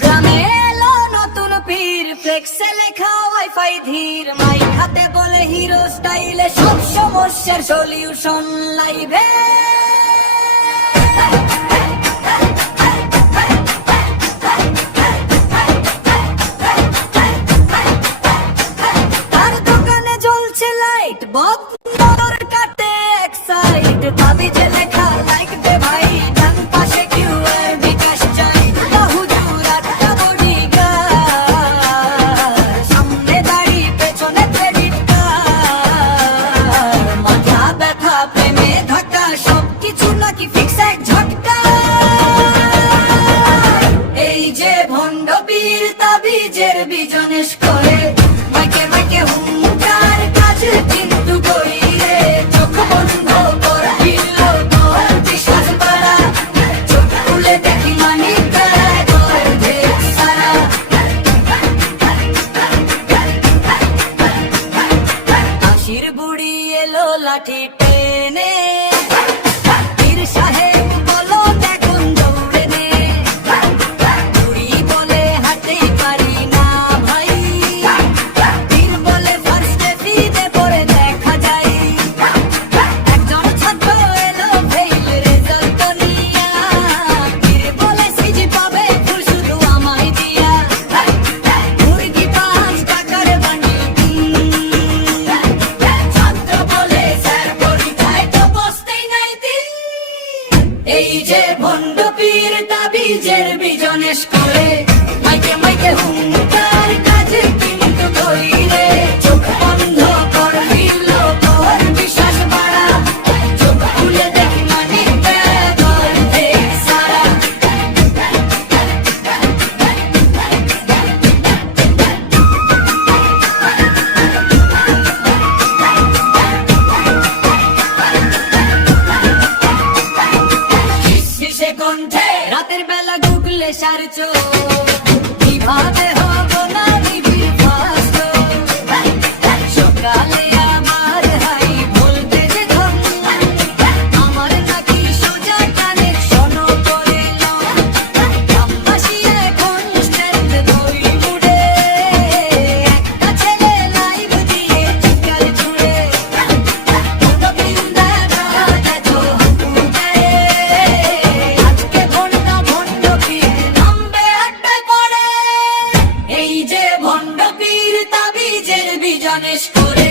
গ্রামে এলো নতুন পীর, ফ্লেক্সে লেখা ওয়াইফাই ধীর, মাইক হাতে বলে হিরো স্টাইলে সব সমস্যার সলিউশন লাইভে। তার দোকানে জ্বলছে লাইট, বদর কাটে এক সাইড, তাবিজে লেখা লাইক দে ভাই, ডান পাশে কিউআর বিকাশ চাই, হুজুর একটা বডিগার্ড, সামনে দাড়ি পেছনে ক্রেডিট কার্ড, মাথা ব্যথা প্রেমে ধাক্কা সবকিছু নাকি ফিক্স এক ঝটকা। এই যে ভণ্ড পীর তাবিজের বিজনেস করে, মাইকে মাইকে হুঙ্কার কাজ কিন্তু করি রে, চোখ বন্ধ কর দিল তোর বিশ্বাস বাড়া, চোখ খুলে দেখি মানি কর দেখ সারা। আশির বুড়ি এলো লাঠি টেনে, পীর সাহেব বলো দেখুন দৌড়ে নে, বুড়ি বলে হাঁটতে পারি না ভাই, পীর বলে ফার্স্টে ফ্রিতে পড়ে দেখা যায়। একজন ছাত্র এলো ফেইল রেজাল্ট নিয়া, পীর বলে সিজি পাবে ফুল শুধু আমায় দিয়া, মুরগি 5 টাকার বান্ডিল, ছাত্র বলে স্যার পরীক্ষায় তো বসতেই নাই দিন। এই যে ভণ্ড পীর তাবিজের বিজনেস করে, মাইকে মাইকে হুঙ্কার কাজ কিন্তু করি রে, চোখ বন্ধ কর দিল তোর বিশ্বাস বাড়া, চোখ খুলে দেখি মানি কর দেখ সারা। শিশে কণ্ঠে রাতের বেলা গুগলে সার্চ, কিভাবে হব না নিবিড় ফাস্ট, সকালে আমার হাই ভোল্টেজ ধন, আমার নাকি সোজা কানেকশন করে গ্রামবাসী এখন স্ট্যান্ড ধরি মুড়ে, একটা ছেলে লাইভ দিয়ে চিৎকার ছুড়ে, বৃন্দা এত হুকুমে, আজকে ভণ্ড ভণ্ড পীর নামবে আড্ডায় পড়ে। এই যে ভণ্ড পীর তাবিজের বিজনেস করে,